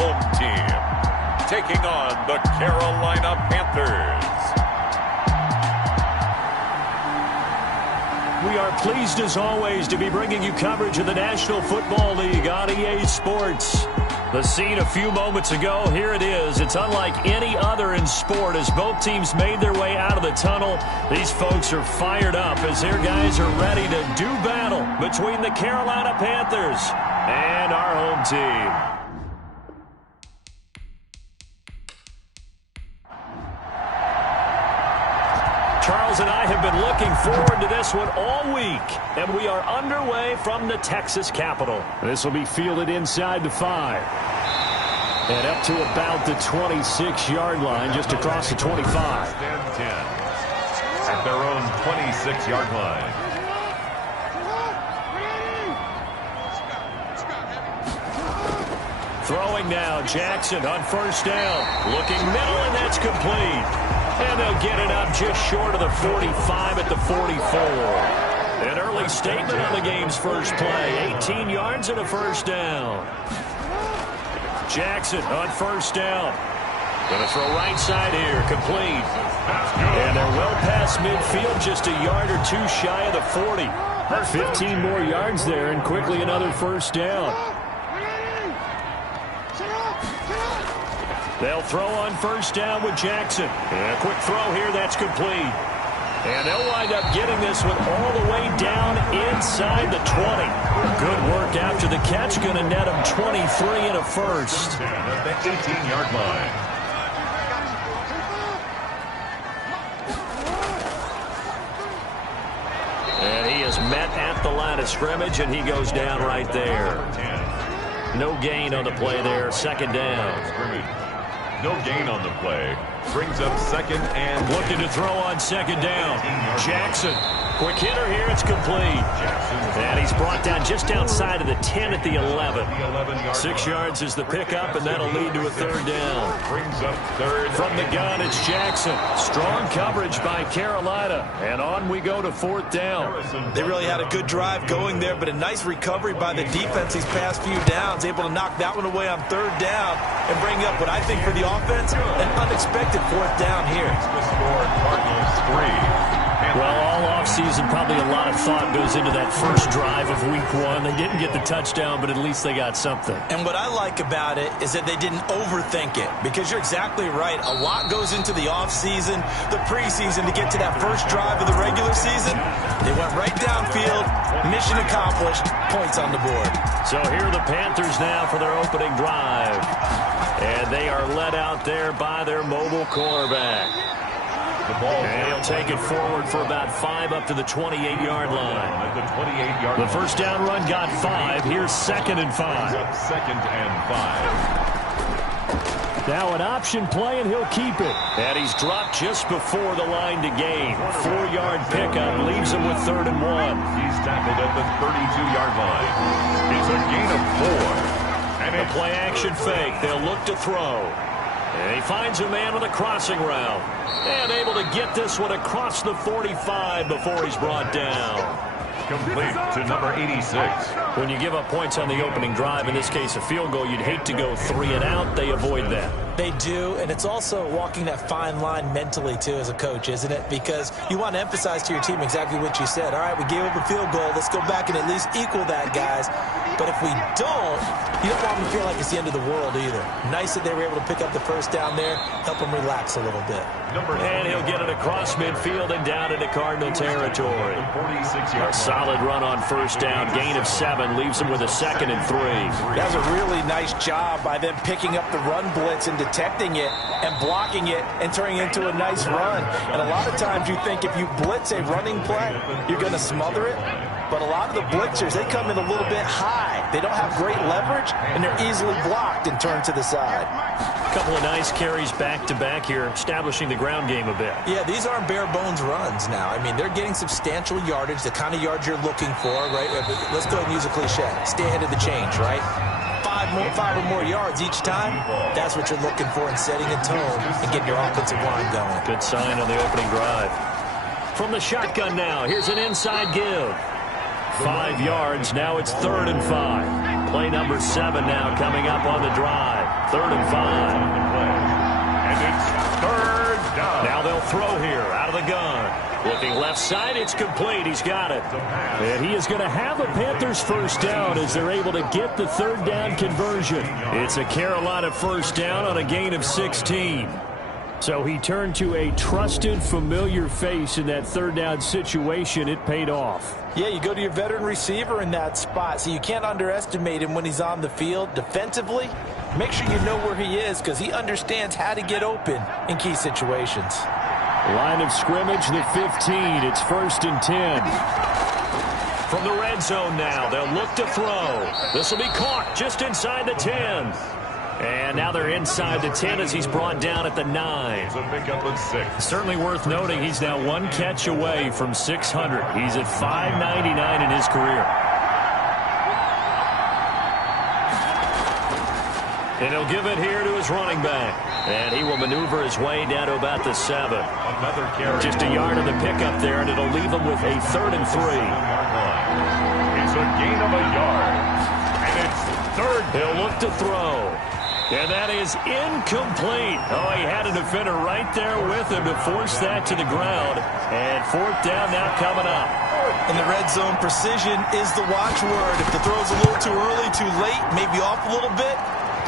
home team, taking on the Carolina Panthers. We are pleased as always to be bringing you coverage of the National Football League on EA Sports. The scene a few moments ago, here it is. It's unlike any other in sport as both teams made their way out of the tunnel. These folks are fired up as their guys are ready to do battle between the Carolina Panthers and our home team. Charles and I have been looking forward to this one all week, and we are underway from the Texas capital. This will be fielded inside the 5. And up to about the 26-yard line, just across the 25. And 10 at their own 26-yard line. Throwing now, Jackson on first down. Looking middle, and that's complete. And they'll get it up just short of the 45 at the 44. An early statement on the game's first play. 18 yards and a first down. Jackson on first down. Going to throw right side here. Complete. And they're well past midfield, just a yard or two shy of the 40. 15 more yards there, and quickly another first down. They'll throw on first down with Jackson. And a quick throw here, that's complete. And they'll wind up getting this one all the way down inside the 20. Good work after the catch, going to net them 23 and a first. At the 18-yard line. And he is met at the line of scrimmage, and he goes down right there. No gain on the play there, second down. No gain on the play. Brings up second and looking to throw on second down. Jackson. Quick hitter here. It's complete. And he's brought down just outside of the 10 at the 11. 6 yards is the pickup, and that'll lead to a third down. Brings up third. From the gun, it's Jackson. Strong coverage by Carolina. And on we go to fourth down. They really had a good drive going there, but a nice recovery by the defense these past few downs. Able to knock that one away on third down and bring up what I think for the offense, an unexpected fourth down here. The score, Cardinals 3. Well, all offseason, probably a lot of thought goes into that first drive of week 1. They didn't get the touchdown, but at least they got something. And what I like about it is that they didn't overthink it, because you're exactly right. A lot goes into the offseason, the preseason to get to that first drive of the regular season. They went right downfield, mission accomplished, points on the board. So here are the Panthers now for their opening drive. And they are led out there by their mobile quarterback. And he'll take it forward for about 5 up to the 28-yard line. The first down run got 5. Here's second and 5. Second and 5. Now an option play, and he'll keep it. And he's dropped just before the line to gain. 4-yard pickup leaves him with third and 1. He's tackled at the 32-yard line. It's a gain of 4. And a play-action fake. They'll look to throw. And he finds a man on the crossing route. And able to get this one across the 45 before he's brought down. Complete to number 86. When you give up points on the opening drive, in this case a field goal, you'd hate to go 3 and out. They avoid that. They do, and it's also walking that fine line mentally, too, as a coach, isn't it? Because you want to emphasize to your team exactly what you said. All right, we gave up a field goal. Let's go back and at least equal that, guys. But if we don't, you don't want them to feel like it's the end of the world either. Nice that they were able to pick up the first down there, help them relax a little bit. And he'll get it across midfield and down into Cardinal territory. A solid run on first down, gain of 7, leaves him with a second and 3. That was a really nice job by them picking up the run blitz and detecting it and blocking it and turning it into a nice run. And a lot of times you think if you blitz a running play, you're going to smother it. But a lot of the blitzers, they come in a little bit high. They don't have great leverage, and they're easily blocked and turned to the side. A couple of nice carries back-to-back here, establishing the ground game a bit. Yeah, these aren't bare-bones runs now. I mean, they're getting substantial yardage, the kind of yards you're looking for, right? Let's go ahead and use a cliche. Stay ahead of the change, right? 5 or more yards each time, that's what you're looking for in setting a tone and getting your offensive line going. Good sign on the opening drive. From the shotgun now, here's an inside give. 5 yards, now it's 3rd and 5. Play number 7 now coming up on the drive. 3rd and 5. And it's 3rd down. Now they'll throw here out of the gun. Looking left side, it's complete. He's got it. And he is going to have a Panthers first down as they're able to get the 3rd down conversion. It's a Carolina first down on a gain of 16. So he turned to a trusted, familiar face in that 3rd down situation. It paid off. Yeah, you go to your veteran receiver in that spot, so you can't underestimate him when he's on the field. Defensively, make sure you know where he is because he understands how to get open in key situations. Line of scrimmage, the 15. It's 1st and 10. From the red zone now, they'll look to throw. This will be caught just inside the 10. And now they're inside the 10 as he's brought down at the 9. It's a pickup of 6. Certainly worth noting he's now 1 catch away from 600. He's at 599 in his career. And he'll give it here to his running back. And he will maneuver his way down to about the 7. Another carry. Just a yard on the pickup there, and it'll leave him with a 3rd and 3. It's a gain of a yard. And it's 3rd. He'll look to throw. And that is incomplete. Oh, he had a defender right there with him to force that to the ground. And 4th down now coming up. In the red zone, precision is the watchword. If the throw's a little too early, too late, maybe off a little bit,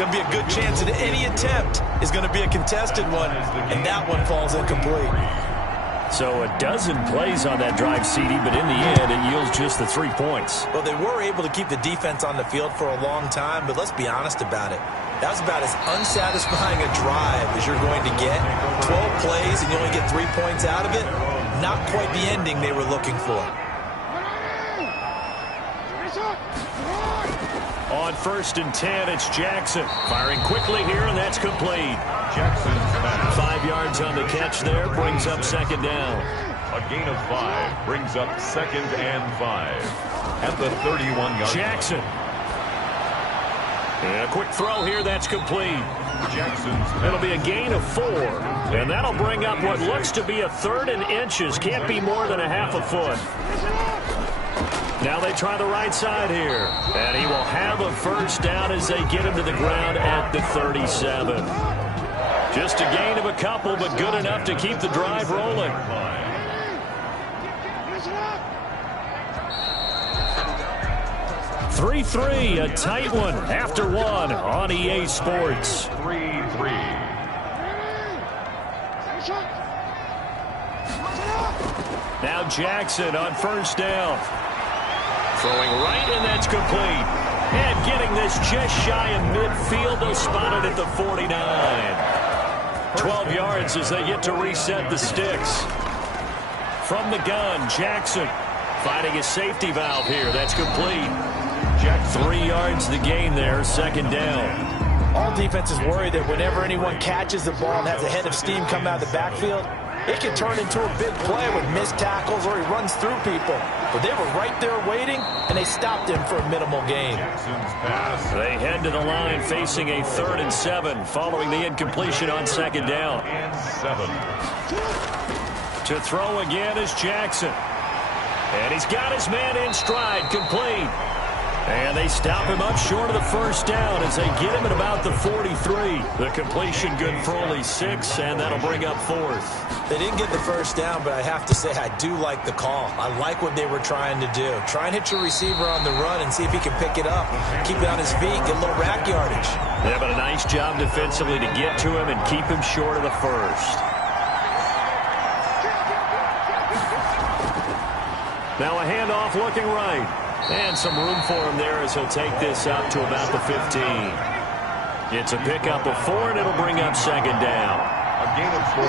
going to be a good chance that any attempt is going to be a contested one, and that one falls incomplete. So a dozen plays on that drive, CD, but in the end, it yields just the 3 points. Well, they were able to keep the defense on the field for a long time, but let's be honest about it. That was about as unsatisfying a drive as you're going to get. 12 plays and you only get 3 points out of it. Not quite the ending they were looking for. On 1st and 10, it's Jackson. Firing quickly here, and that's complete. Jackson's pass. 5 yards on the catch there, brings up 2nd down. A gain of 5 brings up 2nd and 5 at the 31-yard. Jackson. And a quick throw here, that's complete. Jackson's It'll be a gain of 4. And that'll bring up what looks to be a 3rd and inches. Can't be more than a half a foot. Now they try the right side here. And he will have a first down as they get him to the ground at the 37. Just a gain of a couple, but good enough to keep the drive rolling. 3-3, a tight one after 1 on EA Sports. 3-3. Now Jackson on 1st down. Throwing right, and that's complete. And getting this just shy of midfield. They'll spot it at the 49. 12 yards as they get to reset the sticks. From the gun, Jackson finding a safety valve here. That's complete. 3 yards the gain there, 2nd down. All defenses worry that whenever anyone catches the ball and has a head of steam come out of the backfield, it can turn into a big play with missed tackles or he runs through people. But they were right there waiting, and they stopped him for a minimal gain. Jackson's pass. They head to the line facing a 3rd and 7 following the incompletion on 2nd down. And 7. To throw again is Jackson. And he's got his man in stride, complete. And they stop him up short of the first down as they get him at about the 43. The completion good for only 6, and that'll bring up 4th. They didn't get the first down, but I have to say I do like the call. I like what they were trying to do. Try and hit your receiver on the run and see if he can pick it up. Keep it on his feet, get a little rack yardage. Yeah, but a nice job defensively to get to him and keep him short of the first. Now a handoff looking right. And some room for him there as he'll take this up to about the 15. It's a pickup of 4, and it'll bring up 2nd down. A gain of 4.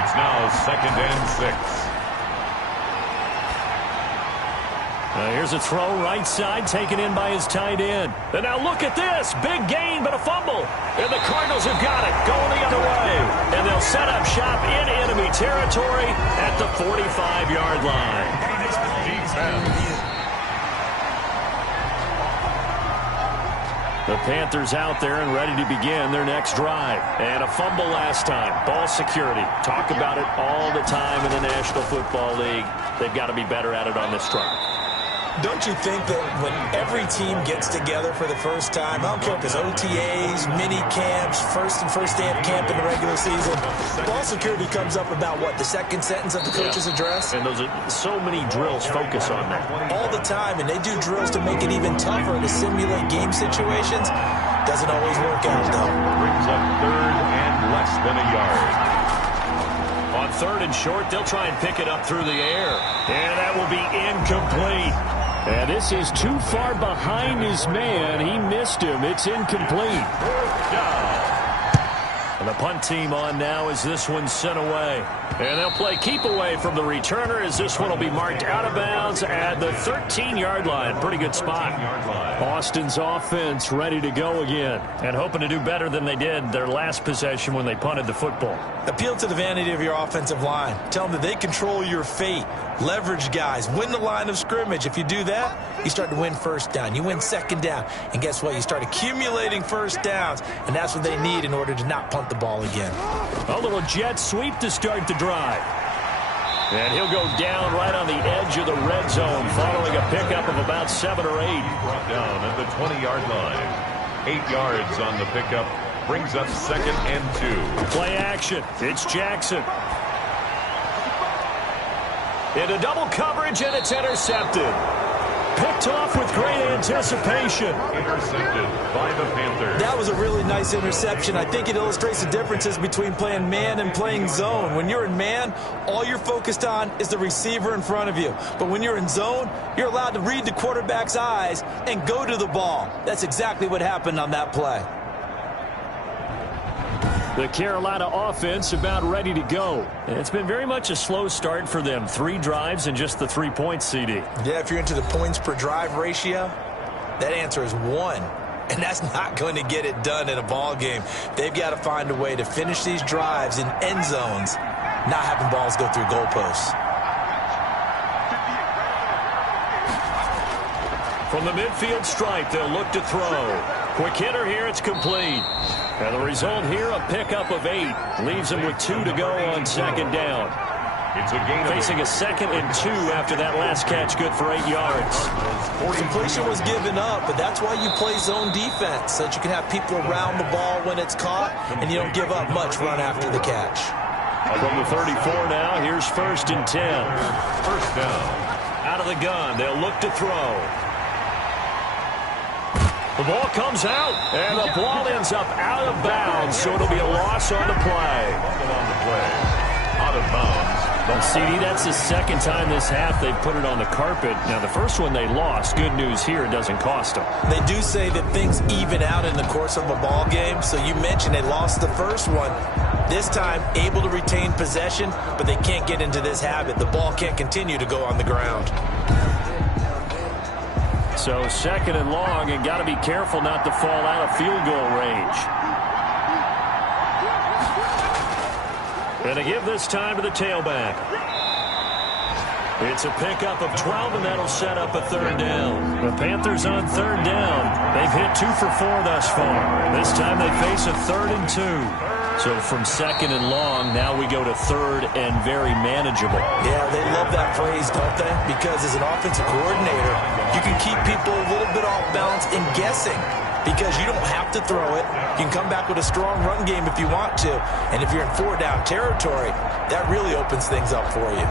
It's now 2nd and 6. Here's a throw right side taken in by his tight end. And now look at this. Big gain, but a fumble. And the Cardinals have got it. Going the other way. And they'll set up shop in enemy territory at the 45-yard line. Defense. The Panthers out there and ready to begin their next drive. And a fumble last time. Ball security. Talk about it all the time in the National Football League. They've got to be better at it on this drive. Don't you think that when every team gets together for the first time, I don't care if it's OTAs, mini camps, first day of camp in the regular season, ball security comes up about what, the second sentence of the coach's address? And those are so many drills focus on that. All the time, and they do drills to make it even tougher to simulate game situations. Doesn't always work out, though. Brings up third and less than a yard. On third and short, they'll try and pick it up through the air. And that will be incomplete. And this is too far behind his man. He missed him. It's incomplete. And the punt team on now as this one's sent away. And they'll play keep away from the returner as this one will be marked out of bounds at the 13-yard line. Pretty good spot. Austin's offense ready to go again and hoping to do better than they did their last possession when they punted the football. Appeal to the vanity of your offensive line. Tell them that they control your fate. Leverage guys. Win the line of scrimmage. If you do that, you start to win first down. You win second down. And guess what? You start accumulating first downs. And that's what they need in order to not punt the ball again. A little jet sweep to start the drive. And he'll go down right on the edge of the red zone following a pickup of about 7 or 8. Brought down at the 20-yard line. 8 yards on the pickup. Brings up second and 2. Play action. It's Jackson. Into double coverage, and it's intercepted. Picked off with great anticipation. Intercepted by the Panthers. That was a really nice interception. I think it illustrates the differences between playing man and playing zone. When you're in man, all you're focused on is the receiver in front of you. But when you're in zone, you're allowed to read the quarterback's eyes and go to the ball. That's exactly what happened on that play. The Carolina offense about ready to go. It's been very much a slow start for them. 3 drives and just the 3 points, CD. Yeah, if you're into the points per drive ratio, that answer is 1. And that's not going to get it done in a ball game. They've got to find a way to finish these drives in end zones, not having balls go through goalposts. From the midfield stripe, they'll look to throw. Quick hitter here, it's complete. And the result here, a pickup of 8. Leaves them with 2 to go on second down. It's a gain of Facing a 2nd and 2 after that last catch, good for 8 yards. Completion was given up, but that's why you play zone defense, so that you can have people around the ball when it's caught, and you don't give up much run after the catch. From the 34 now, here's 1st and 10. first down. Out of the gun, they'll look to throw. The ball comes out, and the ball ends up out of bounds, so it'll be a loss on the play. Out of bounds. Well, CD, that's the second time this half they've put it on the carpet. Now, the first one they lost. Good news here, it doesn't cost them. They do say that things even out in the course of a ball game, so you mentioned they lost the first one. This time, able to retain possession, but they can't get into this habit. The ball can't continue to go on the ground. So 2nd and long, and got to be careful not to fall out of field goal range. And to give this time to the tailback. It's a pickup of 12, and that'll set up a 3rd down. The Panthers on 3rd down. They've hit 2 for 4 thus far. This time they face a 3rd and 2. So from 2nd and long, now we go to 3rd and very manageable. Yeah, they love that phrase, don't they? Because as an offensive coordinator, you can keep people a little bit off balance in guessing. Because you don't have to throw it. You can come back with a strong run game if you want to. And if you're in 4-down territory, that really opens things up for you.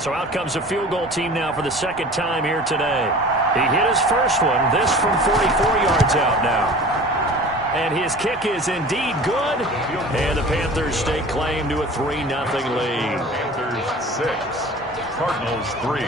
So out comes a field goal team now for the 2nd time here today. He hit his first one, this from 44 yards out now. And his kick is indeed good. And the Panthers stake claim to a 3-0 lead. Panthers 6, Cardinals 3.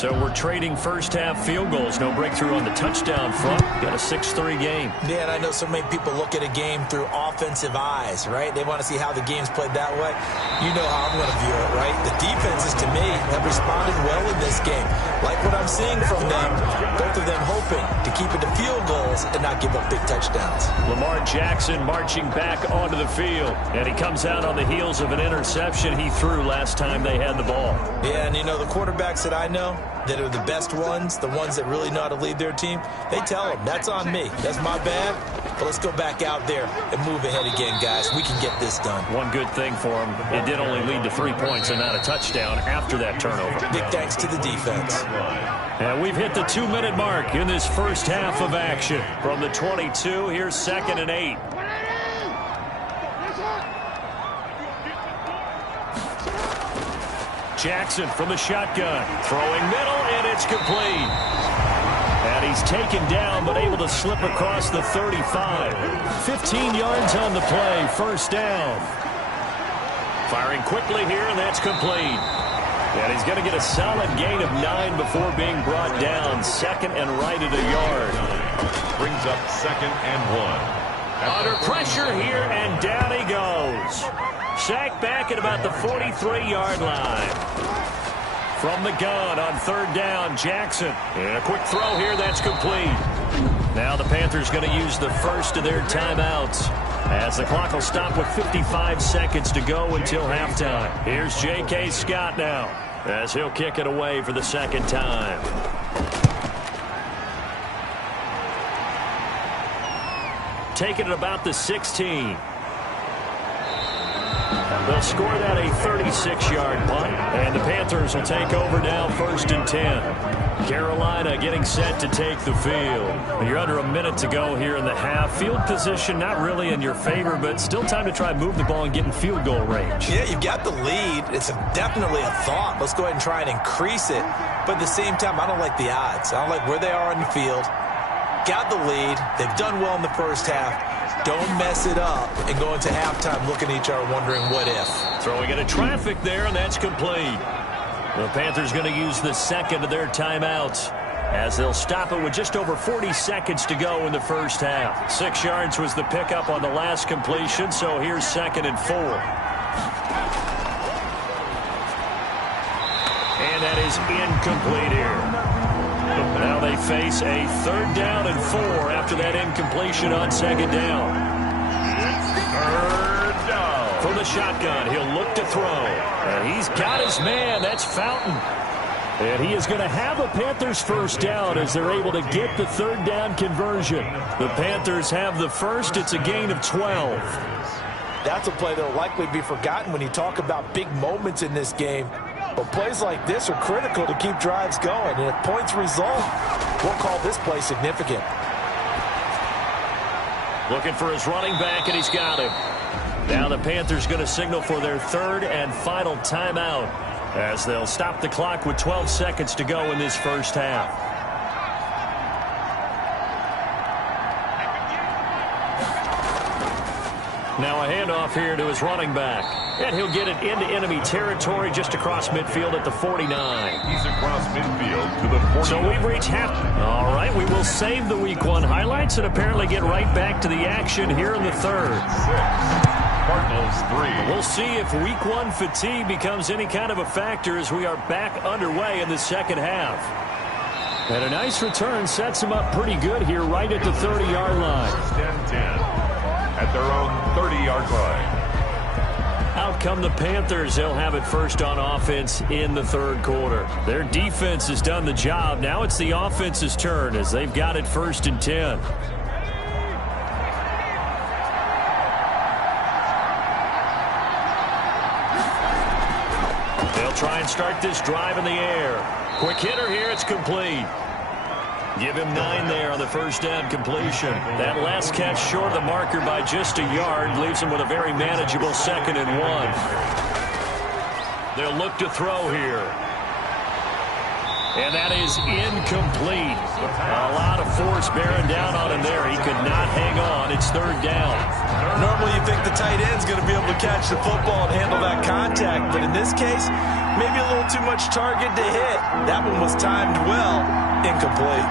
So we're trading first-half field goals. No breakthrough on the touchdown front. Got a 6-3 game. Yeah, and I know so many people look at a game through offensive eyes, right? They want to see how the game's played that way. You know how I'm going to view it, right? The defenses, to me, have responded well in this game. Like what I'm seeing from them, both of them hoping to keep it to field goals and not give up big touchdowns. Lamar Jackson marching back onto the field, and he comes out on the heels of an interception he threw last time they had the ball. Yeah, and you know, the quarterbacks that I know that are the best ones, the ones that really know how to lead their team, they tell them, that's on me. That's my bad. But let's go back out there and move ahead again, guys. We can get this done. One good thing for him, it did only lead to 3 points and not a touchdown after that turnover. Big thanks to the defense. And we've hit the 2-minute mark in this first half of action. From the 22, here's 2nd and 8. Jackson from the shotgun, throwing middle, and it's complete. And he's taken down, but able to slip across the 35. 15 yards on the play, first down. Firing quickly here, and that's complete. And he's going to get a solid gain of 9 before being brought down. 2nd and right at a yard. Brings up 2nd and 1. Under pressure here, and down he goes. Sacked back at about the 43-yard line. From the gun on 3rd down, Jackson. And a quick throw here, that's complete. Now the Panthers going to use the first of their timeouts, as the clock will stop with 55 seconds to go until halftime. Here's J.K. Scott now, as he'll kick it away for the 2nd time. Taking it about the 16. They'll score that a 36-yard punt, and the Panthers will take over now 1st and 10. Carolina getting set to take the field. You're under a minute to go here in the half. Field position not really in your favor, but still time to try and move the ball and get in field goal range. Yeah, you've got the lead. It's definitely a thought. Let's go ahead and try and increase it. But at the same time, I don't like the odds. I don't like where they are on the field. Got the lead. They've done well in the first half. Don't mess it up and go into halftime looking at each other wondering what if. Throwing into traffic there, and that's complete. The Panthers going to use the 2nd of their timeouts, as they'll stop it with just over 40 seconds to go in the first half. 6 yards was the pickup on the last completion, so here's 2nd and 4. And that is incomplete here. Now they face a 3rd down and 4 after that incompletion on 2nd down. 3rd down. From the shotgun, he'll look to throw. And he's got his man. That's Fountain. And he is going to have a Panthers first down as they're able to get the 3rd down conversion. The Panthers have the first. It's a gain of 12. That's a play that will likely be forgotten when you talk about big moments in this game. But plays like this are critical to keep drives going. And if points result, we'll call this play significant. Looking for his running back, and he's got him. Now the Panthers going to signal for their 3rd and final timeout, as they'll stop the clock with 12 seconds to go in this first half. Now a handoff here to his running back. And he'll get it into enemy territory just across midfield at the 49. He's across midfield to the 49. So we've reached half. All right, we will save the Week 1 highlights and apparently get right back to the action here in the 3rd. Cardinals 3. We'll see if Week 1 fatigue becomes any kind of a factor as we are back underway in the 2nd half. And a nice return sets him up pretty good here right at the 30-yard line. 1st and 10 at their own 30-yard line. Out come the Panthers. They'll have it first on offense in the 3rd quarter. Their defense has done the job. Now it's the offense's turn as they've got it 1st and 10. They'll try and start this drive in the air. Quick hitter here. It's complete. Give him 9 there on the first down completion. That last catch short of the marker by just a yard leaves him with a very manageable 2nd and 1. They'll look to throw here. And that is incomplete. A lot of force bearing down on him there. He could not hang on. It's third down. Normally you think the tight end's going to be able to catch the football and handle that contact, but in this case, maybe a little too much target to hit. That one was timed well. Incomplete.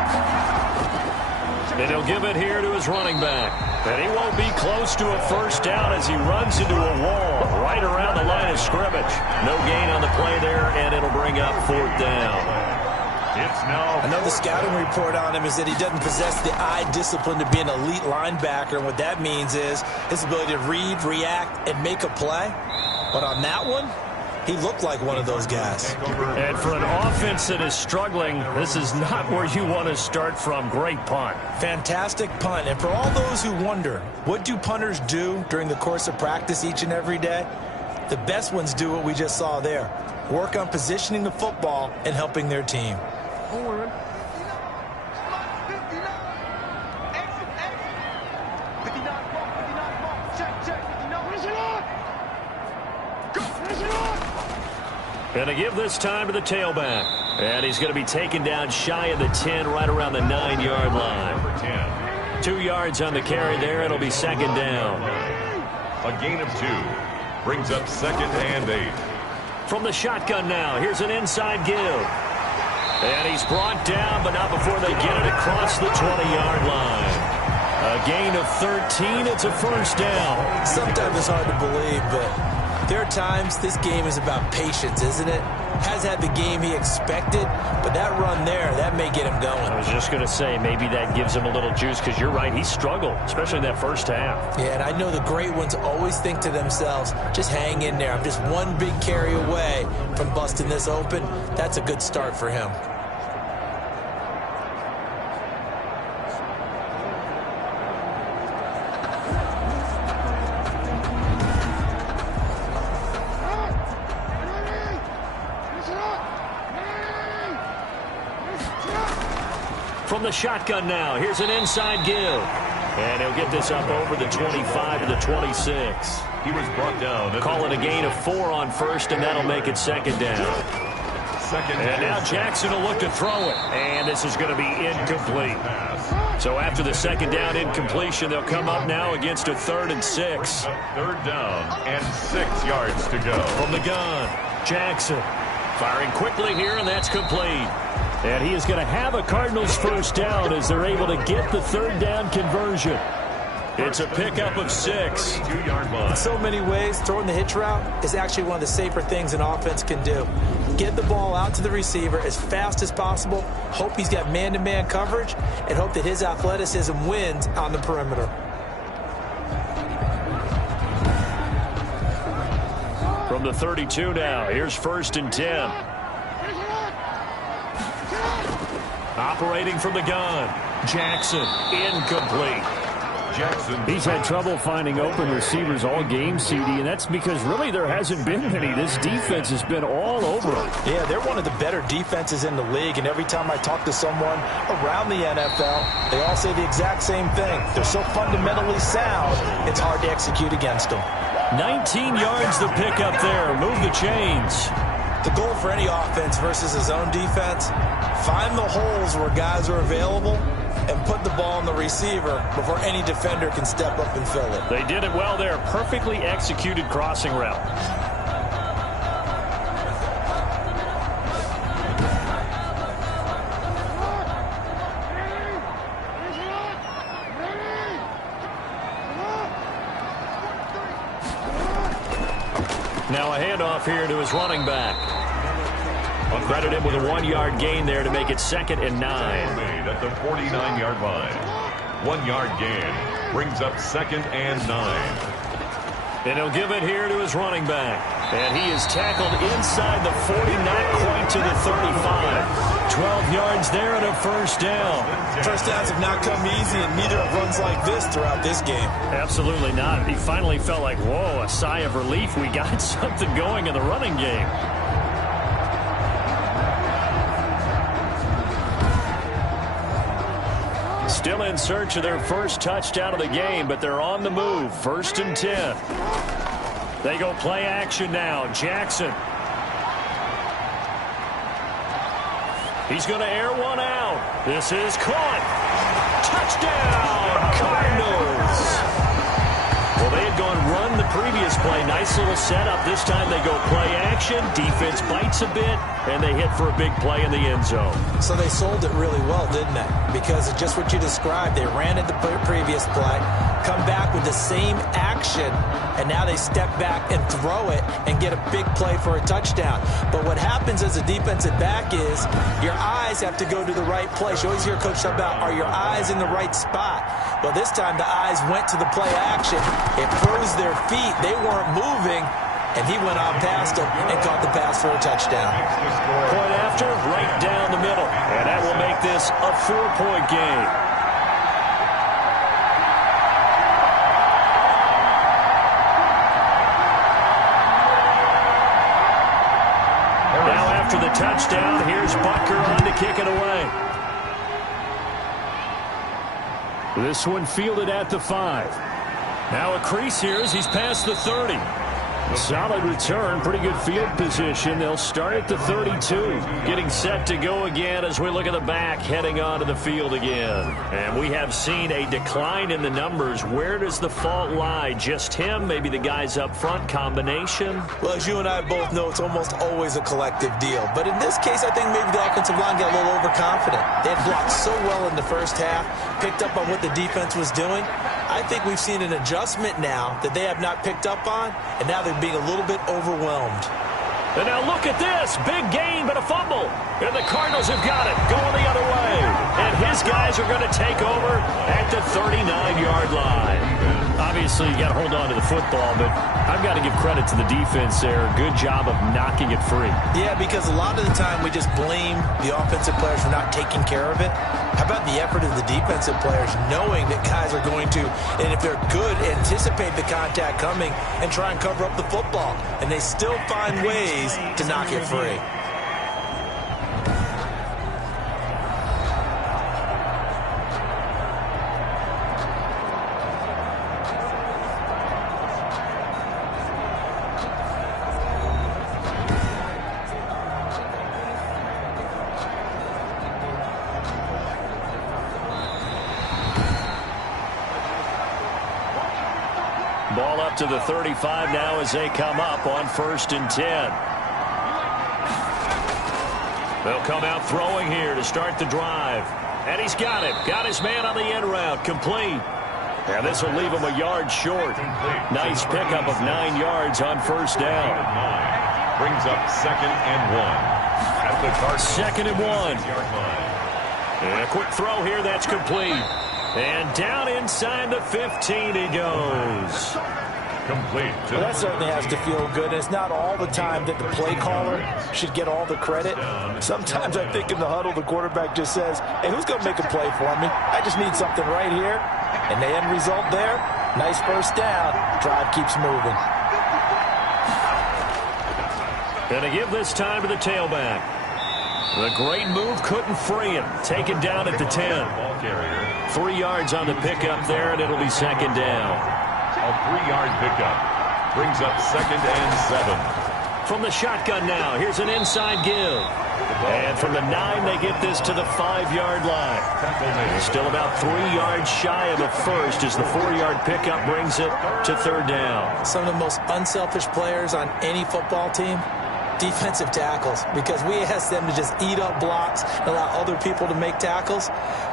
And he'll give it here to his running back. And he won't be close to a first down as he runs into a wall right around the line of scrimmage. No gain on the play there, and it'll bring up fourth down. It's now. I know the scouting report on him is that he doesn't possess the eye discipline to be an elite linebacker. And what that means is his ability to read, react, and make a play. But on that one, he looked like one of those guys. And for an offense that is struggling, this is not where you want to start from. Great punt. Fantastic punt. And for all those who wonder, what do punters do during the course of practice each and every day? The best ones do what we just saw there. Work on positioning the football and helping their team. Forward. And to give this time to the tailback. And he's going to be taken down shy of the 10, right around the 9-yard line. 2 yards on the carry there. It'll be second down. A gain of 2 brings up second and 8. From the shotgun now, here's an inside give. And he's brought down, but not before they get it across the 20-yard line. A gain of 13. It's a first down. Sometimes it's hard to believe, but there are times this game is about patience, isn't it? Has had the game he expected, but that run there, that may get him going. I was just going to say, maybe that gives him a little juice, because you're right, he struggled, especially in that first half. Yeah, and I know the great ones always think to themselves, just hang in there. I'm just one big carry away from busting this open. That's a good start for him. From the shotgun now, here's an inside give. And he'll get this up over the 25 to the 26. He was brought down. Call it a gain of 4 on first, and that'll make it second down. And now Jackson will look to throw it. And this is going to be incomplete. So after the second down incompletion, they'll come up now against a 3rd and 6. Third down and 6 yards to go. From the gun, Jackson firing quickly here, and that's complete. And he is going to have a Cardinals first down as they're able to get the third down conversion. It's a pickup of 6. 2-yard line. In so many ways, throwing the hitch route is actually one of the safer things an offense can do. Get the ball out to the receiver as fast as possible, hope he's got man-to-man coverage, and hope that his athleticism wins on the perimeter. From the 32 now, here's 1st and 10. Operating from the gun, Jackson, incomplete. Jackson. He's had trouble finding open receivers all game, CD, and that's because really there hasn't been many. This defense has been all over them. Yeah, they're one of the better defenses in the league, and every time I talk to someone around the NFL, they all say the exact same thing. They're so fundamentally sound, it's hard to execute against them. 19 yards to pick up there. Move the chains. The goal for any offense versus his own defense, find the holes where guys are available and put the ball on the receiver before any defender can step up and fill it. They did it well there. Perfectly executed crossing route. Now a handoff here to his running back. I'll credit him with a 1-yard gain there to make it 2nd and 9. Made at the 49-yard line. 1-yard gain brings up 2nd and 9. And he'll give it here to his running back. And he is tackled inside the 40, not quite to the 35. 12 yards there and a first down. First downs have not come easy, and neither have runs like this throughout this game. Absolutely not. He finally felt like, whoa, a sigh of relief. We got something going in the running game. Still in search of their first touchdown of the game, but they're on the move. 1st and 10. They go play action now. Jackson. He's going to air one out. This is caught. Touchdown, Cardinals. Well, they had gone run the previous play. Nice little setup. This time they go play action. Defense bites a bit, and they hit for a big play in the end zone. So they sold it really well, didn't they? Because of just what you described. They ran it the previous play, come back with the same action, and now they step back and throw it and get a big play for a touchdown. But what happens as a defensive back is your eyes have to go to the right place. You always hear Coach talk about, are your eyes in the right spot? Well, this time the eyes went to the play action. It froze their feet. They weren't moving, and he went on past them and caught the pass for a touchdown. Point after, right down the middle. And that will make this a 4-point game. Now after the touchdown, here's Butker on to kick it away. This one fielded at the 5. Now a crease here as he's past the 30. Solid return, pretty good field position. They'll start at the 32. Getting set to go again as we look at the back, heading onto the field again. And we have seen a decline in the numbers. Where does the fault lie? Just him? Maybe the guys up front? Combination? Well, as you and I both know, it's almost always a collective deal. But in this case, I think maybe the offensive line got a little overconfident. They had blocked so well in the first half, picked up on what the defense was doing. I think we've seen an adjustment now that they have not picked up on, and now they're being a little bit overwhelmed. And now look at this. Big gain, but a fumble. And the Cardinals have got it going the other way. And his guys are going to take over at the 39-yard line. Obviously, you got to hold on to the football, but I've got to give credit to the defense there. Good job of knocking it free. Yeah, because a lot of the time we just blame the offensive players for not taking care of it. How about the effort of the defensive players knowing that guys are going to, and if they're good, anticipate the contact coming and try and cover up the football. And they still find ways to knock it free. Ball up to the 35 now as they come up on 1st and 10. They'll come out throwing here to start the drive. And he's got it. Got his man on the end route. Complete. And this will leave him a yard short. Nice pickup of 9 yards on 1st down. Brings up 2nd and 1. At the Cardinals. 2nd and 1. And a quick throw here. That's complete. And down inside the 15 he goes. Complete. Well, that certainly has to feel good. It's not all the time that the play caller should get all the credit. Sometimes I think in the huddle, the quarterback just says, hey, who's going to make a play for me? I just need something right here. And the end result there, nice 1st down. Drive keeps moving. Gonna give this time to the tailback. The great move couldn't free him. Taken down at the 10. 3 yards on the pickup there, and it'll be 2nd down. A 3-yard pickup brings up 2nd and 7. From the shotgun now, here's an inside give. And from the 9, they get this to the 5-yard line. Still about 3 yards shy of a first as the 4-yard pickup brings it to 3rd down. Some of the most unselfish players on any football team, defensive tackles, because we ask them to just eat up blocks and allow other people to make tackles.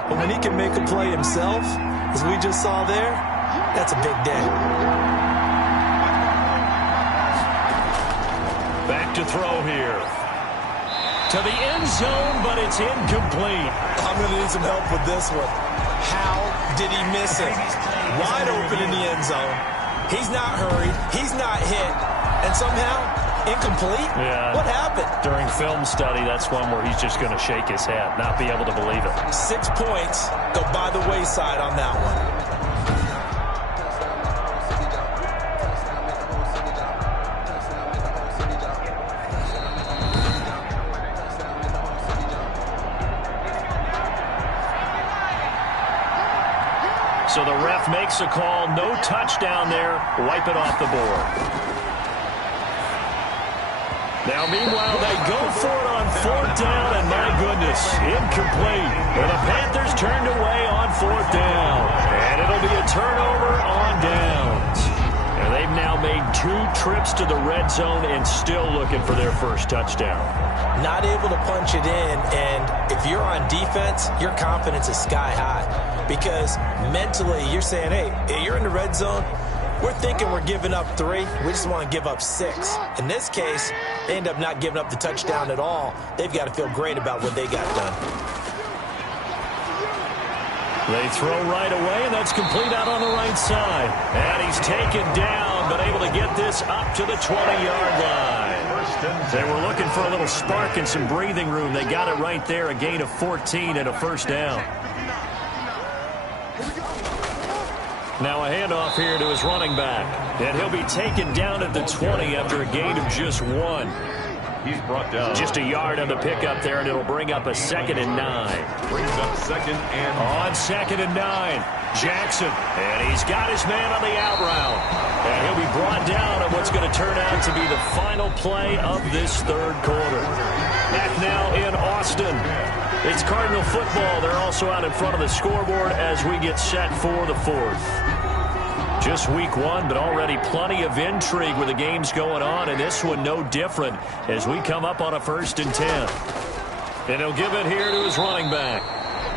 But when he can make a play himself, as we just saw there, that's a big day. Back to throw here. To the end zone, but it's incomplete. I'm going to need some help with this one. How did he miss it? Wide open in the end zone. He's not hurried. He's not hit. And somehow, incomplete? Yeah. What happened? During film study, that's one where he's just going to shake his head, not be able to believe it. 6 points go by the wayside on that one. So the ref makes a call. No touchdown there. Wipe it off the board. Now, meanwhile, they go for it on 4th down, and my goodness, incomplete. And the Panthers turned away on 4th down. And it'll be a turnover on downs. And they've now made 2 trips to the red zone and still looking for their first touchdown. Not able to punch it in, and if you're on defense, your confidence is sky high. Because mentally, you're saying, hey, you're in the red zone. We're thinking we're giving up 3. We just want to give up 6. In this case, they end up not giving up the touchdown at all. They've got to feel great about what they got done. They throw right away, and that's complete out on the right side. And he's taken down, but able to get this up to the 20-yard line. They were looking for a little spark and some breathing room. They got it right there, a gain of 14 and a first down. Now a handoff here to his running back. And he'll be taken down at the 20 after a gain of just 1. He's brought down. Just a yard on the pickup there, and it'll bring up a 2nd and 9. Brings up 2nd and... On 2nd and 9, Jackson. And he's got his man on the out route. And he'll be brought down on what's going to turn out to be the final play of this 3rd quarter. Back now in Austin. It's Cardinal football. They're also out in front of the scoreboard as we get set for the 4th. Just week 1, but already plenty of intrigue with the games going on, and this one no different as we come up on a 1st and 10. And he'll give it here to his running back.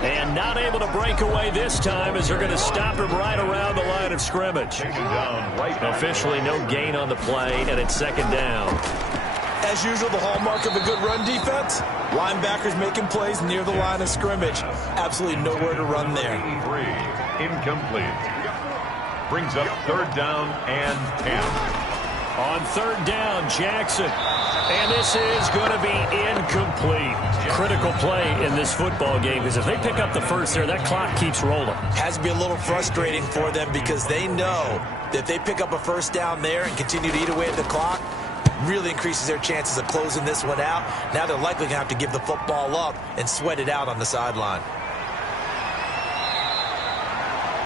And not able to break away this time as they're going to stop him right around the line of scrimmage. Officially no gain on the play, and it's 2nd down. As usual, the hallmark of a good run defense, linebackers making plays near the line of scrimmage. Absolutely nowhere to run there. Incomplete. Brings up 3rd down and 10. On 3rd down, Jackson. And this is going to be incomplete. Critical play in this football game, because if they pick up the first there, that clock keeps rolling. Has to be a little frustrating for them because they know that if they pick up a 1st down there and continue to eat away at the clock, really increases their chances of closing this one out. Now they're likely going to have to give the football up and sweat it out on the sideline.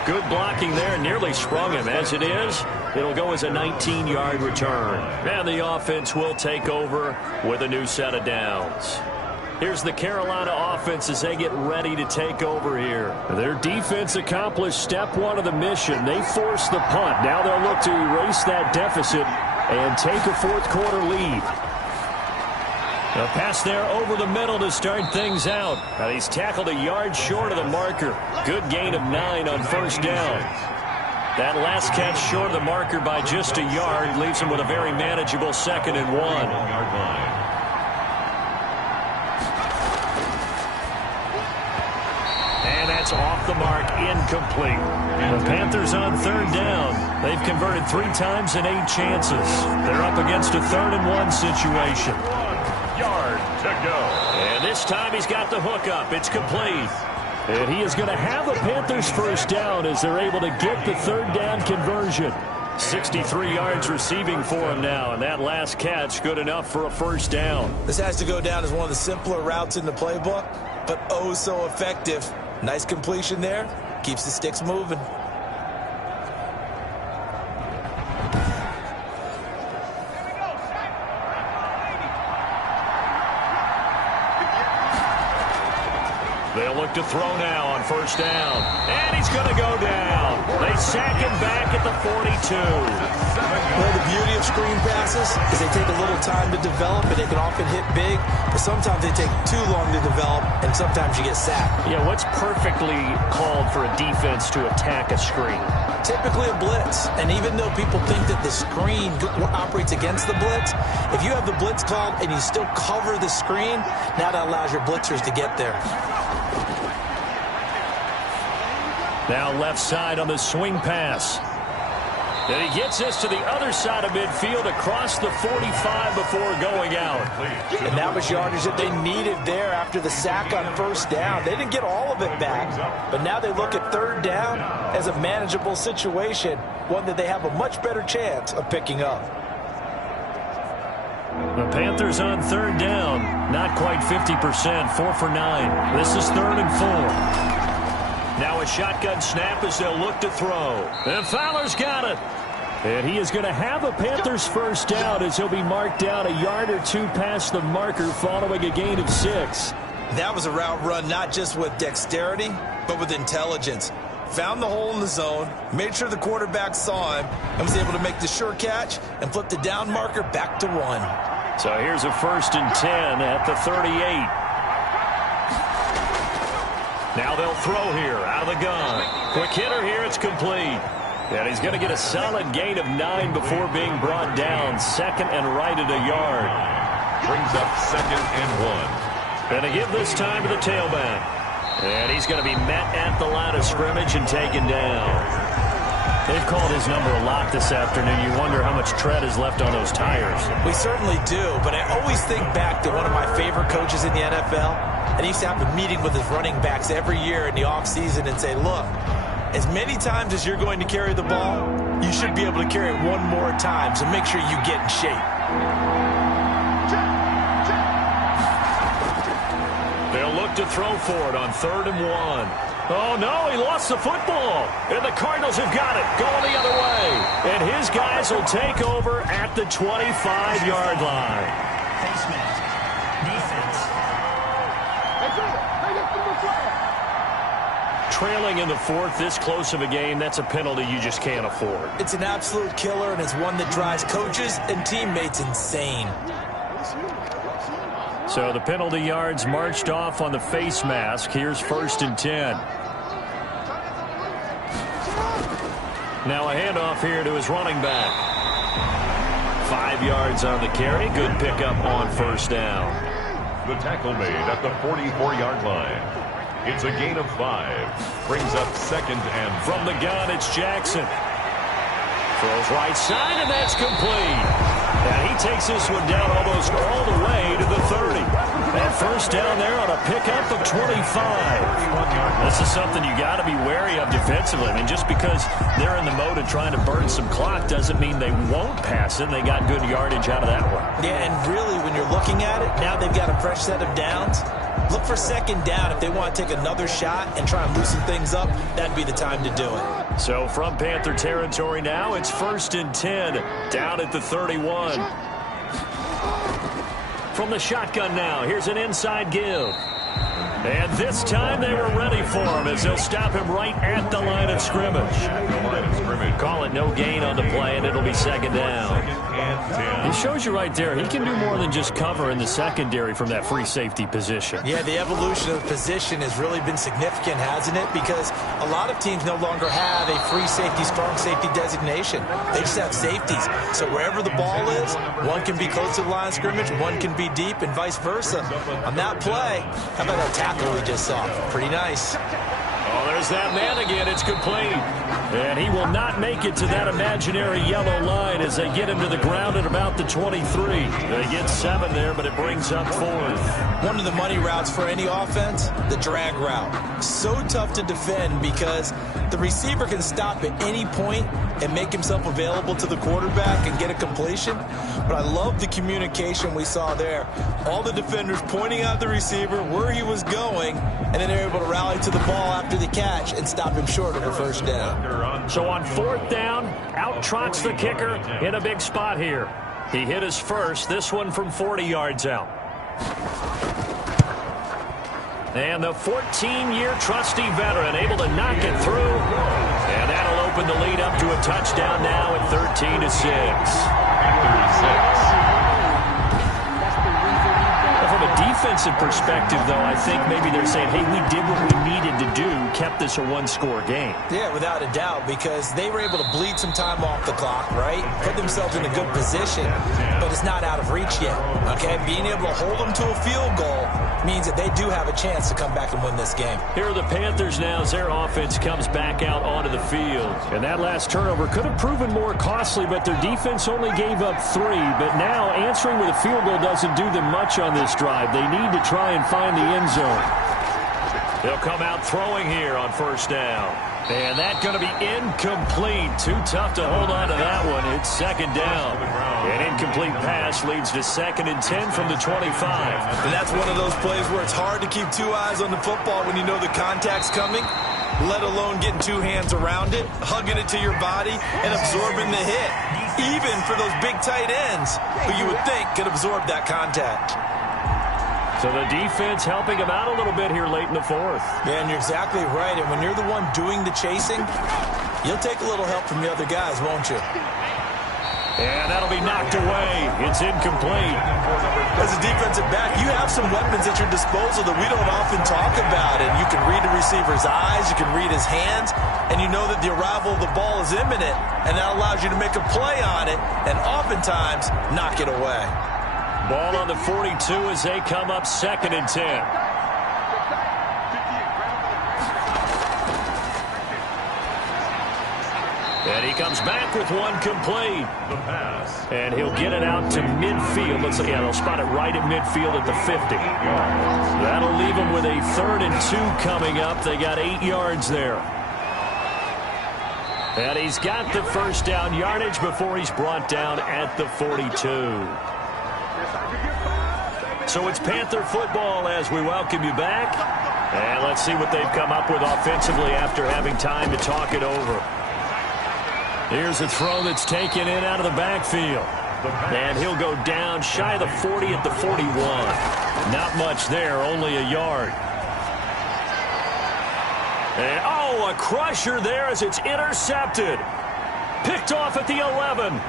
Good blocking there, nearly sprung him. As it is, it'll go as a 19-yard return. And the offense will take over with a new set of downs. Here's the Carolina offense as they get ready to take over here. Their defense accomplished step 1 of the mission. They forced the punt. Now they'll look to erase that deficit and take a 4th quarter lead. A pass there over the middle to start things out. And he's tackled a yard short of the marker. Good gain of 9 on 1st down. That last catch short of the marker by just a yard leaves him with a very manageable 2nd and 1. And that's off the mark, incomplete. The Panthers on 3rd down. They've converted 3 times in 8 chances. They're up against a 3rd and 1 situation. Yard to go. And this time he's got the hook up. It's complete. And he is going to have the Panthers first down as they're able to get the 3rd down conversion. 63 yards receiving for him now, and that last catch good enough for a 1st down. This has to go down as one of the simpler routes in the playbook, but oh so effective. Nice completion there. Keeps the sticks moving. They'll look to throw now on 1st down. And he's going to go down. They sack him back at the 42. Well, the beauty of screen passes is they take a little time to develop, and they can often hit big, but sometimes they take too long to develop, and sometimes you get sacked. Yeah, what's perfectly called for a defense to attack a screen? Typically a blitz, and even though people think that the screen operates against the blitz, if you have the blitz called and you still cover the screen, now that allows your blitzers to get there. Now left side on the swing pass. And he gets this to the other side of midfield across the 45 before going out. And that was yardage that they needed there after the sack on 1st down. They didn't get all of it back, but now they look at 3rd down as a manageable situation, one that they have a much better chance of picking up. The Panthers on 3rd down, not quite 50%, 4 for 9. This is 3rd and 4. Now a shotgun snap as they'll look to throw. And Fowler's got it. And he is going to have a Panthers first down as he'll be marked down a yard or two past the marker following a gain of 6. That was a route run not just with dexterity, but with intelligence. Found the hole in the zone, made sure the quarterback saw him, and was able to make the sure catch and flip the down marker back to 1. So here's a 1st and 10 at the 38. Now they'll throw here out of the gun. Quick hitter here, it's complete. And he's going to get a solid gain of 9 before being brought down. 2nd and right at a yard. Brings up 2nd and 1. And to give this time to the tailback. And he's going to be met at the line of scrimmage and taken down. They've called his number a lot this afternoon. You wonder how much tread is left on those tires. We certainly do, but I always think back to one of my favorite coaches in the NFL. And he used to have a meeting with his running backs every year in the offseason and say, look, as many times as you're going to carry the ball, you should be able to carry it one more time, so make sure you get in shape. They'll look to throw for it on 3rd and 1. Oh, no, he lost the football. And the Cardinals have got it, going the other way. And his guys will take over at the 25-yard line. Face mask. Defense. Trailing in the 4th, this close of a game, that's a penalty you just can't afford. It's an absolute killer, and it's one that drives coaches and teammates insane. So the penalty yards marched off on the face mask. Here's 1st and 10. Now a handoff here to his running back. 5 yards on the carry. Good pickup on 1st down. The tackle made at the 44-yard line. It's a gain of 5. Brings up 2nd and from the gun, it's Jackson. Throws right side, and that's complete. And he takes this one down almost all the way to the 30. And 1st down there on a pickup of 25. This is something you got to be wary of defensively. I mean, just because they're in the mode of trying to burn some clock doesn't mean they won't pass it. They got good yardage out of that one. Yeah, and really, when you're looking at it, now they've got a fresh set of downs. Look for 2nd down. If they want to take another shot and try and loosen things up, that'd be the time to do it. So from Panther territory now, it's 1st and 10 down at the 31. From the shotgun now, here's an inside give. And this time they were ready for him as they'll stop him right at the line of scrimmage. Call it no gain on the play, and it'll be 2nd down. It shows you right there, he can do more than just cover in the secondary from that free safety position. Yeah, the evolution of the position has really been significant, hasn't it? Because a lot of teams no longer have a free safety, strong safety designation. They just have safeties. So wherever the ball is, one can be close to the line of scrimmage, one can be deep, and vice versa. On that play, how about that tackle we just saw? Pretty nice. Oh, there's that man again. It's complete. And he will not make it to that imaginary yellow line as they get him to the ground at about the 23. They get 7 there, but it brings up 4th. One of the money routes for any offense, the drag route. So tough to defend because the receiver can stop at any point and make himself available to the quarterback and get a completion. But I love the communication we saw there. All the defenders pointing out the receiver, where he was going, and then they're able to rally to the ball after the catch and stop him short of a 1st down. So on 4th down, out trots the kicker in a big spot here. He hit his first, this one from 40 yards out. And the 14-year trusty veteran able to knock it through. And that'll open the lead up to a touchdown now at 13-6. From a defensive perspective, though, I think maybe they're saying, hey, we did what we needed to do, kept this a one-score game. Yeah, without a doubt, because they were able to bleed some time off the clock, right? Put themselves in a good position, but it's not out of reach yet, okay? Being able to hold them to a field goal means that they do have a chance to come back and win this game. Here are the Panthers now as their offense comes back out onto the field. And that last turnover could have proven more costly, but their defense only gave up 3. But now answering with a field goal doesn't do them much on this drive. They need to try and find the end zone. They'll come out throwing here on 1st down. And that's going to be incomplete. Too tough to hold on to that one. It's 2nd down. An incomplete pass leads to 2nd and 10 from the 25. And that's one of those plays where it's hard to keep 2 eyes on the football when you know the contact's coming. let alone getting two hands around it, hugging it to your body, and absorbing the hit, even for those big tight ends who you would think could absorb that contact. So the defense helping him out a little bit here late in the fourth. Yeah, and you're exactly right. And when you're the one doing the chasing, you'll take a little help from the other guys, won't you? And that'll be knocked away. It's incomplete. As a defensive back, you have some weapons at your disposal that we don't often talk about. And you can read the receiver's eyes, you can read his hands, and you know that the arrival of the ball is imminent, and that allows you to make a play on it and oftentimes knock it away. Ball on the 42 as they come up 2nd and 10. And he comes back with one complete. The pass. And he'll get it out to midfield. They'll spot it right at midfield at the 50. That'll leave them with a 3rd and 2 coming up. They got 8 yards there. And he's got the first down yardage before he's brought down at the 42. So it's Panther football as we welcome you back. And let's see what they've come up with offensively after having time to talk it over. Here's a throw that's taken in out of the backfield. And he'll go down shy of the 40 at the 41. Not much there, only a yard. And, oh, a crusher there as it's intercepted. Picked off at the 11.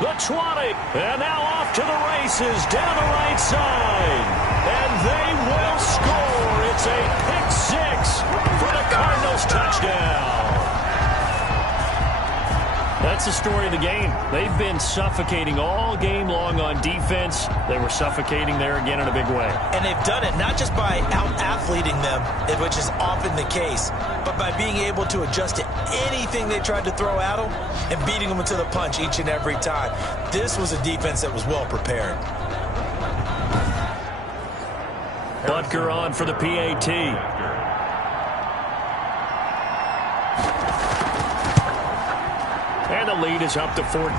The 20. And now off to the races down the right side. And they will score. It's a pick 6 for the Cardinals touchdown. That's the story of the game. They've been suffocating all game long on defense. They were suffocating there again in a big way. And they've done it not just by out-athleting them, which is often the case, but by being able to adjust to anything they tried to throw at them and beating them to the punch each and every time. This was a defense that was well prepared. Butker on for the PAT. And the lead is up to 14.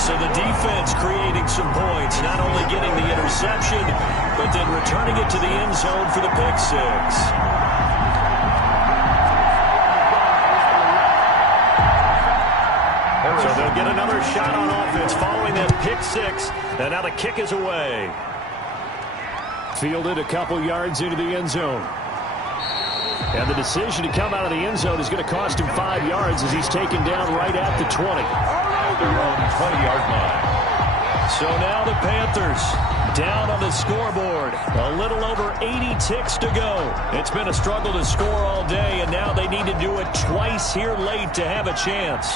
So the defense creating some points, not only getting the interception, but then returning it to the end zone for the pick 6. So they'll get another shot on offense following that pick 6. And now the kick is away. Fielded a couple yards into the end zone. And the decision to come out of the end zone is going to cost him 5 yards as he's taken down right at the 20. Their own 20-yard line. So now the Panthers down on the scoreboard. A little over 80 ticks to go. It's been a struggle to score all day, and now they need to do it twice here late to have a chance.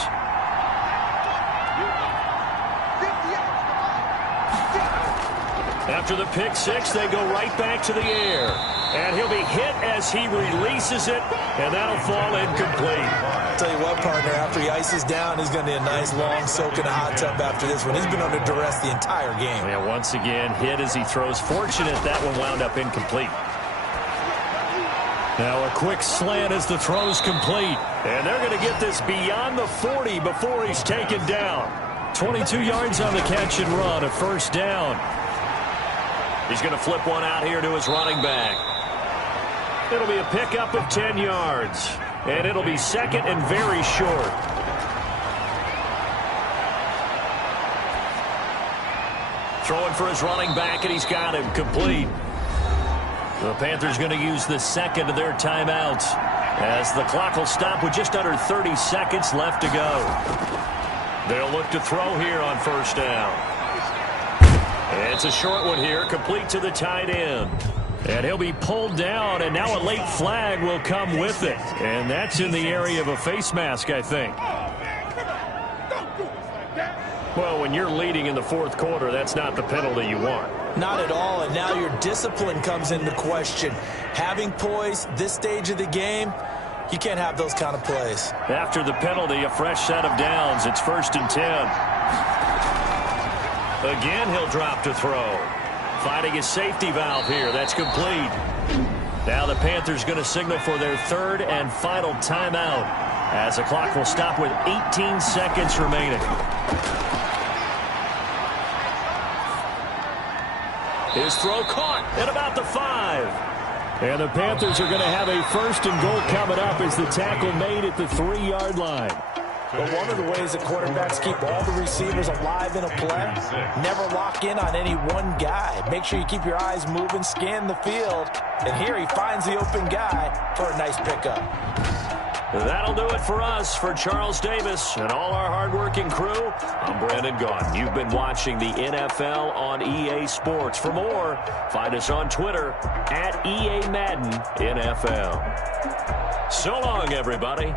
After the pick 6, they go right back to the air. And he'll be hit as he releases it, and that'll fall incomplete. I'll tell you what, partner, after he ices down, he's going to need a nice long soak in a hot tub after this one. He's been under duress the entire game. Yeah, once again, hit as he throws. Fortunate that one wound up incomplete. Now a quick slant as the throw's complete. And they're going to get this beyond the 40 before he's taken down. 22 yards on the catch and run, a first down. He's going to flip one out here to his running back. It'll be a pickup of 10 yards. And it'll be second and very short. Throwing for his running back, and he's got him complete. The Panthers going to use the second of their timeouts as the clock will stop with just under 30 seconds left to go. They'll look to throw here on first down. It's a short one here, complete to the tight end. And he'll be pulled down, and now a late flag will come with it. And that's in the area of a face mask, I think. Well, when you're leading in the fourth quarter, that's not the penalty you want. Not at all, and now your discipline comes into question. Having poise this stage of the game, you can't have those kind of plays. After the penalty, a fresh set of downs. It's 1st and 10. Again, he'll drop to throw. Finding his safety valve here. That's complete. Now the Panthers going to signal for their third and final timeout as the clock will stop with 18 seconds remaining. His throw caught at about the 5. And the Panthers are going to have a 1st and goal coming up as the tackle made at the 3-yard line. But one of the ways that quarterbacks keep all the receivers alive in a play, never lock in on any one guy. Make sure you keep your eyes moving, scan the field. And here he finds the open guy for a nice pickup. That'll do it for us. For Charles Davis and all our hardworking crew, I'm Brandon Gaudin. You've been watching the NFL on EA Sports. For more, find us on Twitter at EA Madden NFL. So long, everybody.